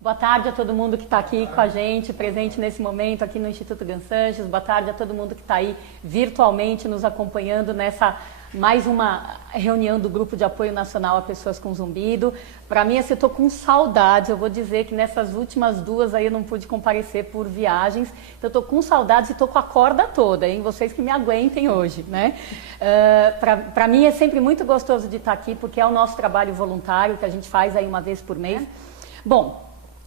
Boa tarde a todo mundo que está aqui com a gente, presente nesse momento aqui no Instituto Gansanches. Boa tarde a todo mundo que está aí virtualmente nos acompanhando nessa mais uma reunião do Grupo de Apoio Nacional a Pessoas com Zumbido. Para mim, assim, eu estou com saudades. Eu vou dizer que nessas últimas duas aí eu não pude comparecer por viagens. Então, eu estou com saudades e estou com a corda toda, hein? Vocês que me aguentem hoje, né? Para mim é sempre muito gostoso de estar aqui, porque é o nosso trabalho voluntário que a gente faz aí uma vez por mês. Bom,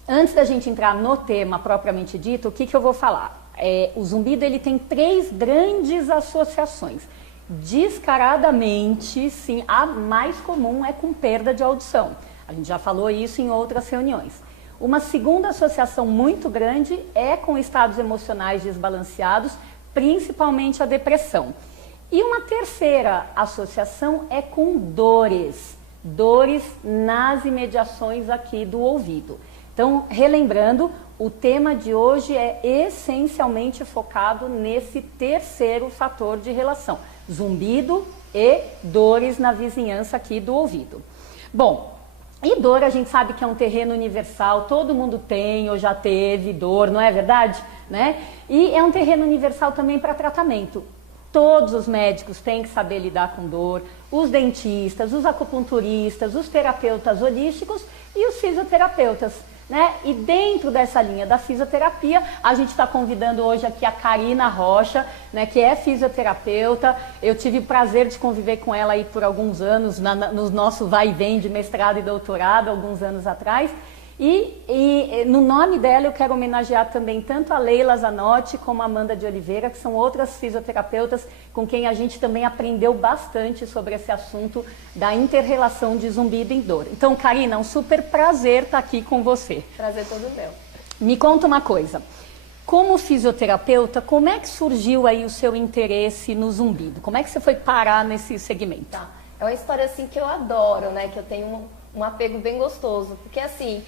antes da gente entrar no tema propriamente dito, o que eu vou falar? O zumbido ele tem 3 grandes associações. Descaradamente, sim, a mais comum é com perda de audição. A gente já falou isso em outras reuniões. Uma segunda associação muito grande é com estados emocionais desbalanceados, principalmente a depressão. E uma terceira associação é com dores nas imediações aqui do ouvido. Então, relembrando, o tema de hoje é essencialmente focado nesse terceiro fator de relação, zumbido e dores na vizinhança aqui do ouvido. Bom, e dor a gente sabe que é um terreno universal, todo mundo tem ou já teve dor, não é verdade? Né? E é um terreno universal também para tratamento. Todos os médicos têm que saber lidar com dor, os dentistas, os acupunturistas, os terapeutas holísticos e os fisioterapeutas. Né? E dentro dessa linha da fisioterapia, a gente está convidando hoje aqui a Karina Rocha, né, que é fisioterapeuta. Eu tive o prazer de conviver com ela aí por alguns anos, no nosso vai e vem de mestrado e doutorado, alguns anos atrás. E no nome dela eu quero homenagear também tanto a Leila Zanotti como a Amanda de Oliveira, que são outras fisioterapeutas com quem a gente também aprendeu bastante sobre esse assunto da inter-relação de zumbido e dor. Então, Karina, um super prazer estar aqui com você. Prazer todo meu. Me conta uma coisa, como fisioterapeuta, como é que surgiu aí o seu interesse no zumbido? Como é que você foi parar nesse segmento? Tá. É uma história assim que eu adoro, né? Que eu tenho um apego bem gostoso, porque assim...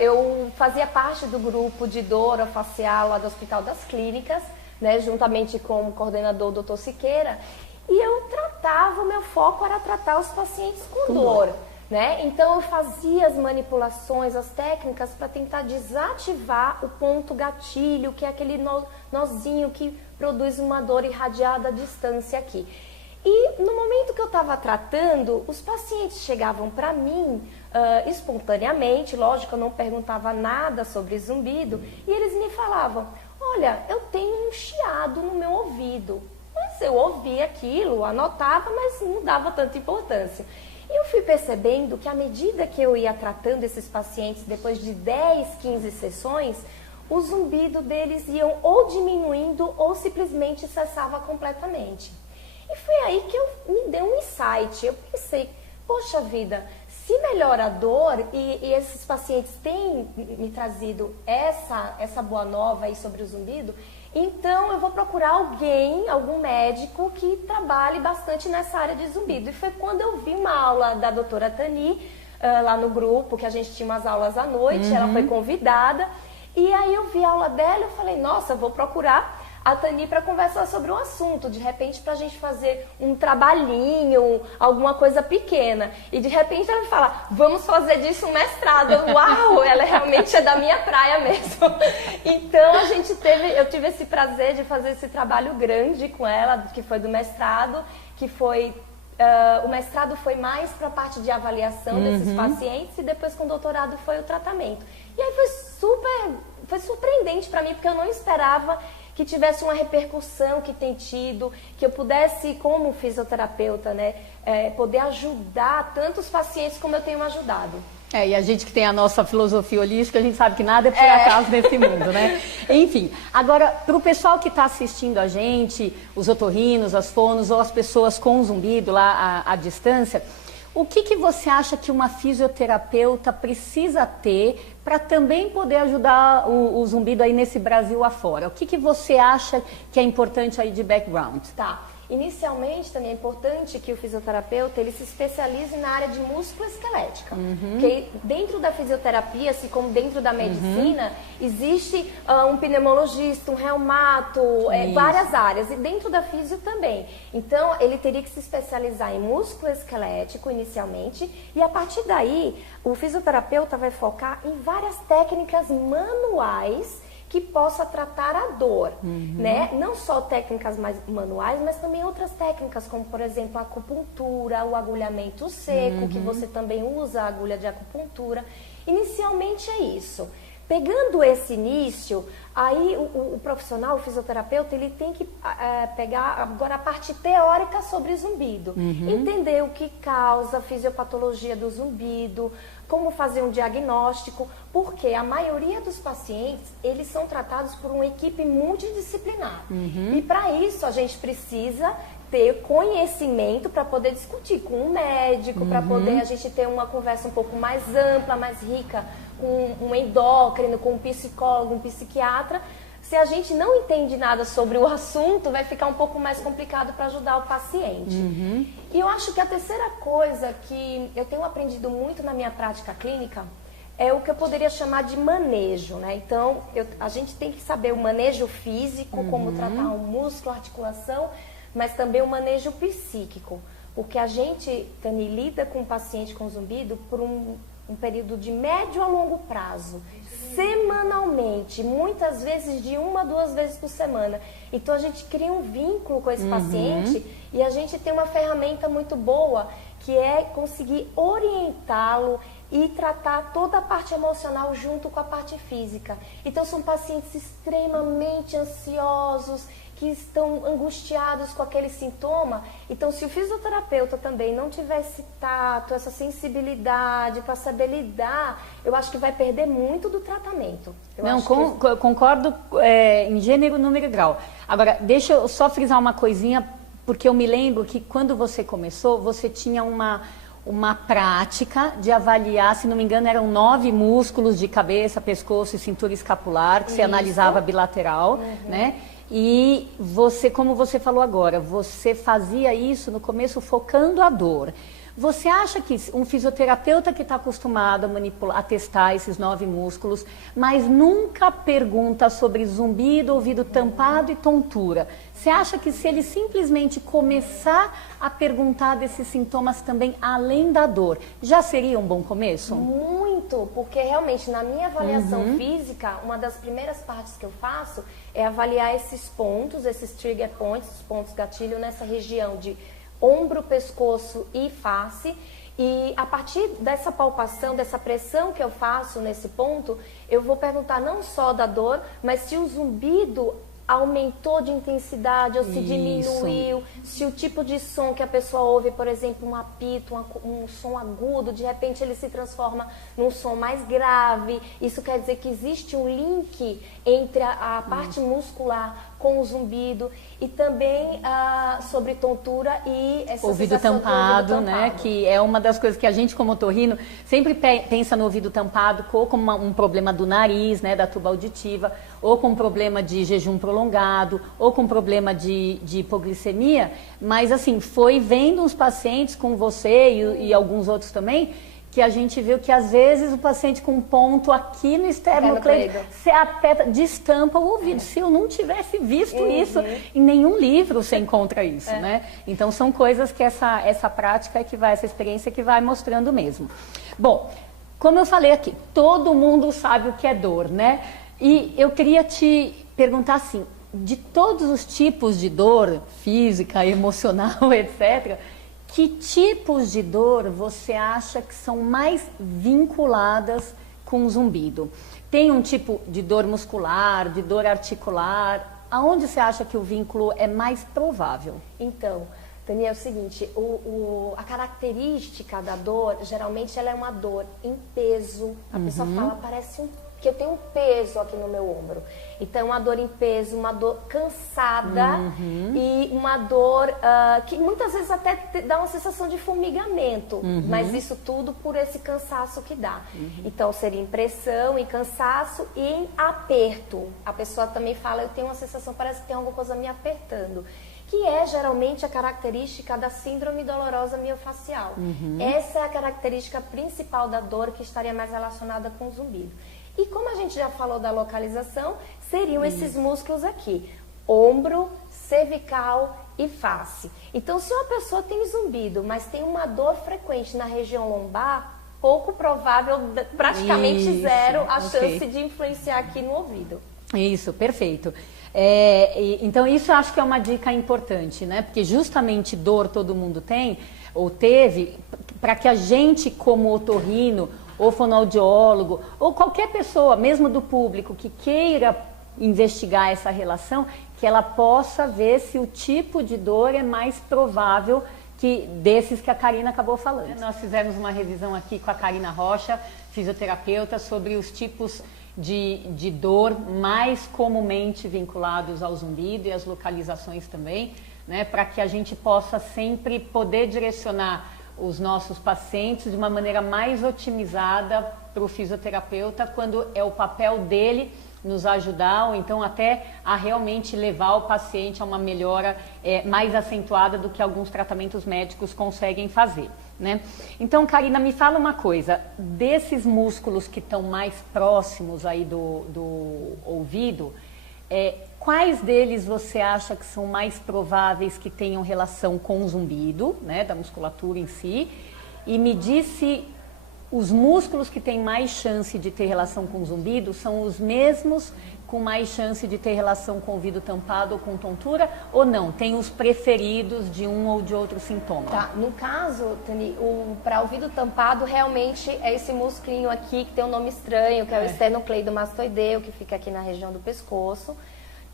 eu fazia parte do grupo de dor facial lá do Hospital das Clínicas, né, juntamente com o coordenador, o Dr. Siqueira, e eu tratava, o meu foco era tratar os pacientes com dor, né? Então eu fazia as manipulações, as técnicas para tentar desativar o ponto gatilho, que é aquele nozinho que produz uma dor irradiada à distância aqui. E no momento que eu estava tratando, os pacientes chegavam para mim espontaneamente, lógico, eu não perguntava nada sobre zumbido, e eles me falavam, olha, eu tenho um chiado no meu ouvido. Mas eu ouvia aquilo, anotava, mas não dava tanta importância. E eu fui percebendo que à medida que eu ia tratando esses pacientes, depois de 10, 15 sessões, o zumbido deles iam ou diminuindo ou simplesmente cessava completamente. E foi aí que me deu um insight. Eu pensei, poxa vida, se melhora a dor e esses pacientes têm me trazido essa boa nova aí sobre o zumbido, então eu vou procurar algum médico que trabalhe bastante nessa área de zumbido. E foi quando eu vi uma aula da doutora Tani, lá no grupo, que a gente tinha umas aulas à noite, ela foi convidada, e aí eu vi a aula dela e eu falei, nossa, eu vou procurar a Tani para conversar sobre um assunto, de repente para a gente fazer um trabalhinho, alguma coisa pequena. E de repente ela me fala, vamos fazer disso um mestrado. Uau, ela realmente é da minha praia mesmo. Então eu tive esse prazer de fazer esse trabalho grande com ela, que foi do mestrado, que foi... o mestrado foi mais para a parte de avaliação desses pacientes e depois com o doutorado foi o tratamento. E aí foi surpreendente para mim, porque eu não esperava que tivesse uma repercussão que tem tido, que eu pudesse, como fisioterapeuta, né, poder ajudar tantos pacientes como eu tenho ajudado. E a gente que tem a nossa filosofia holística, a gente sabe que nada é por acaso nesse mundo, né? Enfim, agora, para o pessoal que está assistindo a gente, os otorrinos, as fonos ou as pessoas com zumbido lá à distância, o que você acha que uma fisioterapeuta precisa ter para também poder ajudar o zumbido aí nesse Brasil afora? O que você acha que é importante aí de background? Tá. Inicialmente, também é importante que o fisioterapeuta ele se especialize na área de músculo-esquelética. Porque dentro da fisioterapia, assim como dentro da medicina, existe um pneumologista, um reumato, várias áreas. E dentro da fisio também. Então, ele teria que se especializar em músculo-esquelético inicialmente. E a partir daí, o fisioterapeuta vai focar em várias técnicas manuais que possa tratar a dor, né? Não só técnicas mais manuais, mas também outras técnicas, como por exemplo a acupuntura, o agulhamento seco, que você também usa a agulha de acupuntura. Inicialmente é isso. Pegando esse início, aí o profissional, o fisioterapeuta, ele tem que pegar agora a parte teórica sobre zumbido. Entender o que causa a fisiopatologia do zumbido, como fazer um diagnóstico, porque a maioria dos pacientes, eles são tratados por uma equipe multidisciplinar. E para isso a gente precisa ter conhecimento para poder discutir com um médico, para poder a gente ter uma conversa um pouco mais ampla, mais rica, com um endócrino, com um psicólogo, um psiquiatra. Se a gente não entende nada sobre o assunto, vai ficar um pouco mais complicado para ajudar o paciente. E eu acho que a terceira coisa que eu tenho aprendido muito na minha prática clínica é o que eu poderia chamar de manejo, né? Então, a gente tem que saber o manejo físico, como tratar o músculo, a articulação, mas também o manejo psíquico. Porque a gente, Tani, lida com o paciente com zumbido por um período de médio a longo prazo, semanalmente, muitas vezes de 1 a 2 vezes por semana. Então a gente cria um vínculo com esse paciente e a gente tem uma ferramenta muito boa, que é conseguir orientá-lo e tratar toda a parte emocional junto com a parte física. Então são pacientes extremamente ansiosos, que estão angustiados com aquele sintoma. Então, se o fisioterapeuta também não tiver esse tato, essa sensibilidade para saber lidar, eu acho que vai perder muito do tratamento. Concordo em gênero, número e grau. Agora, deixa eu só frisar uma coisinha, porque eu me lembro que quando você começou, você tinha uma prática de avaliar, se não me engano, eram 9 músculos de cabeça, pescoço e cintura escapular, que você analisava bilateral, né? E você, como você falou agora, você fazia isso no começo focando a dor. Você acha que um fisioterapeuta que está acostumado a manipular, a testar esses 9 músculos, mas nunca pergunta sobre zumbido, ouvido tampado e tontura, você acha que se ele simplesmente começar a perguntar desses sintomas também além da dor, já seria um bom começo? Muito, porque realmente na minha avaliação física, uma das primeiras partes que eu faço é avaliar esses pontos, esses trigger points, os pontos gatilho nessa região de ombro, pescoço e face. E a partir dessa palpação, dessa pressão que eu faço nesse ponto, eu vou perguntar não só da dor, mas se o zumbido aumentou de intensidade ou se diminuiu, se o tipo de som que a pessoa ouve, por exemplo, um apito, um som agudo, de repente ele se transforma num som mais grave. Isso quer dizer que existe um link entre a parte muscular com o zumbido, e também sobre tontura e essa ouvido tampado, né? Que é uma das coisas que a gente, como otorrino, sempre pensa no ouvido tampado ou como um problema do nariz, né? Da tuba auditiva, ou com problema de jejum prolongado, ou com problema de hipoglicemia. Mas assim, foi vendo uns pacientes com você e alguns outros também, que a gente viu que às vezes o paciente com um ponto aqui no esternocleido, você aperta, destampa o ouvido. Se eu não tivesse visto isso, em nenhum livro você encontra isso, né? Então são coisas que essa prática essa experiência que vai mostrando mesmo. Bom, como eu falei aqui, todo mundo sabe o que é dor, né? E eu queria te perguntar assim, de todos os tipos de dor, física, emocional, etc., que tipos de dor você acha que são mais vinculadas com o zumbido? Tem um tipo de dor muscular, de dor articular? Aonde você acha que o vínculo é mais provável? Então, Daniel, é o seguinte, a característica da dor, geralmente ela é uma dor em peso. A pessoa fala, parece um que eu tenho um peso aqui no meu ombro. Então, uma dor em peso, uma dor cansada e uma dor que muitas vezes até dá uma sensação de formigamento, mas isso tudo por esse cansaço que dá. Então, seria em pressão, em cansaço e em aperto. A pessoa também fala, eu tenho uma sensação, parece que tem alguma coisa me apertando, que é geralmente a característica da síndrome dolorosa miofacial. Essa é a característica principal da dor que estaria mais relacionada com o zumbido. E como a gente já falou da localização, seriam esses músculos aqui, ombro, cervical e face. Então, se uma pessoa tem zumbido, mas tem uma dor frequente na região lombar, pouco provável, praticamente zero, a chance de influenciar aqui no ouvido. Isso, perfeito. Então, isso eu acho que é uma dica importante, né? Porque justamente dor todo mundo tem, ou teve, para que a gente, como otorrino, ou fonoaudiólogo, ou qualquer pessoa, mesmo do público, que queira investigar essa relação, que ela possa ver se o tipo de dor é mais provável que desses que a Karina acabou falando. Nós fizemos uma revisão aqui com a Karina Rocha, fisioterapeuta, sobre os tipos de dor mais comumente vinculados ao zumbido e as localizações também, né, para que a gente possa sempre poder direcionar os nossos pacientes de uma maneira mais otimizada para o fisioterapeuta, quando é o papel dele nos ajudar, ou então até a realmente levar o paciente a uma melhora mais acentuada do que alguns tratamentos médicos conseguem fazer, né? Então, Karina, me fala uma coisa, desses músculos que estão mais próximos aí do ouvido, quais deles você acha que são mais prováveis que tenham relação com o zumbido, né, da musculatura em si? E me diz se os músculos que têm mais chance de ter relação com o zumbido são os mesmos com mais chance de ter relação com o ouvido tampado ou com tontura, ou não? Tem os preferidos de um ou de outro sintoma? Tá, no caso, Tani, para ouvido tampado, realmente é esse musculinho aqui que tem um nome estranho, que é o esternocleidomastoideu, que fica aqui na região do pescoço,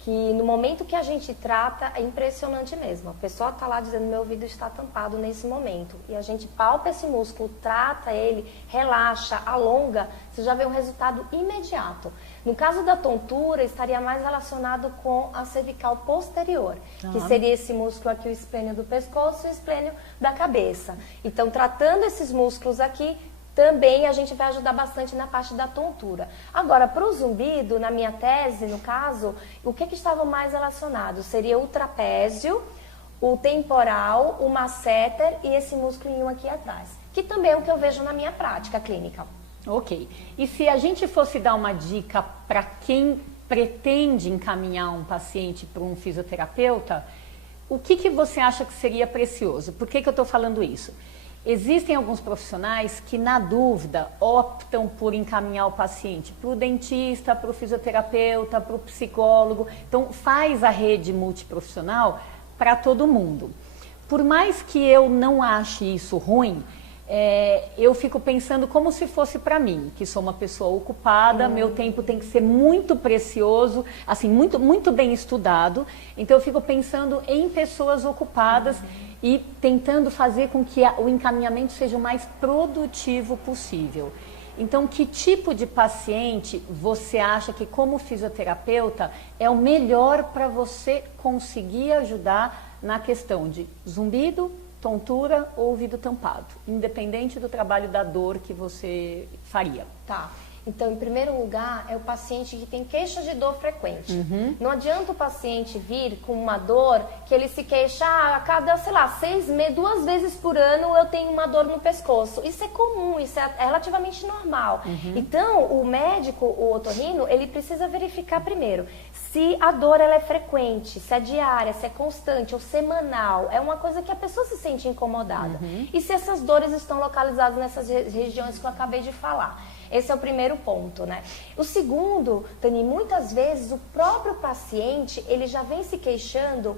que no momento que a gente trata, é impressionante mesmo. A pessoa está lá dizendo, meu ouvido está tampado nesse momento. E a gente palpa esse músculo, trata ele, relaxa, alonga, você já vê um resultado imediato. No caso da tontura, estaria mais relacionado com a cervical posterior, que seria esse músculo aqui, o esplênio do pescoço e o esplênio da cabeça. Então, tratando esses músculos aqui, também a gente vai ajudar bastante na parte da tontura. Agora, para o zumbido, na minha tese, no caso, o que estavam mais relacionados? Seria o trapézio, o temporal, o masseter e esse musculinho aqui atrás, que também é o que eu vejo na minha prática clínica. Ok. E se a gente fosse dar uma dica para quem pretende encaminhar um paciente para um fisioterapeuta, o que você acha que seria precioso? Por que eu estou falando isso? Existem alguns profissionais que, na dúvida, optam por encaminhar o paciente para o dentista, para o fisioterapeuta, para o psicólogo. Então, faz a rede multiprofissional para todo mundo. Por mais que eu não ache isso ruim, eu fico pensando como se fosse para mim, que sou uma pessoa ocupada, meu tempo tem que ser muito precioso, assim, muito, muito bem estudado. Então, eu fico pensando em pessoas ocupadas e tentando fazer com que o encaminhamento seja o mais produtivo possível. Então, que tipo de paciente você acha que, como fisioterapeuta, é o melhor para você conseguir ajudar na questão de zumbido, tontura ou ouvido tampado, independente do trabalho da dor que você faria? Tá. Então, em primeiro lugar, é o paciente que tem queixa de dor frequente. Não adianta o paciente vir com uma dor que ele se queixa a cada, sei lá, 6 meses, 2 vezes por ano eu tenho uma dor no pescoço. Isso é comum, isso é relativamente normal. Então, o médico, o otorrino, ele precisa verificar primeiro se a dor ela é frequente, se é diária, se é constante ou semanal. É uma coisa que a pessoa se sente incomodada. E se essas dores estão localizadas nessas regiões que eu acabei de falar. Esse é o primeiro ponto, né? O segundo, Tani, muitas vezes o próprio paciente, ele já vem se queixando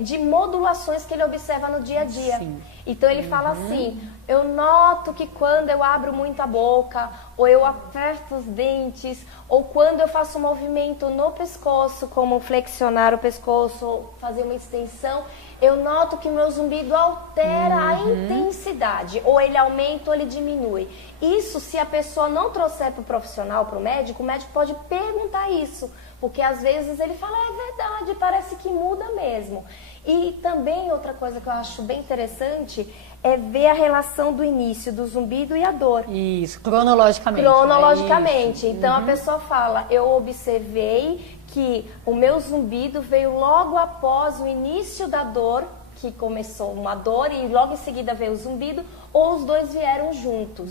de modulações que ele observa no dia a dia. Sim. Então ele fala assim, eu noto que quando eu abro muito a boca, ou eu aperto os dentes, ou quando eu faço um movimento no pescoço, como flexionar o pescoço, ou fazer uma extensão, eu noto que o meu zumbido altera a intensidade, ou ele aumenta ou ele diminui. Isso, se a pessoa não trouxer para o profissional, para o médico pode perguntar isso, porque às vezes ele fala, é verdade, parece que muda mesmo. E também outra coisa que eu acho bem interessante é ver a relação do início do zumbido e a dor. Isso, cronologicamente. Cronologicamente. Então a pessoa fala, eu observei que o meu zumbido veio logo após o início da dor, que começou uma dor e logo em seguida veio o zumbido, ou os dois vieram juntos.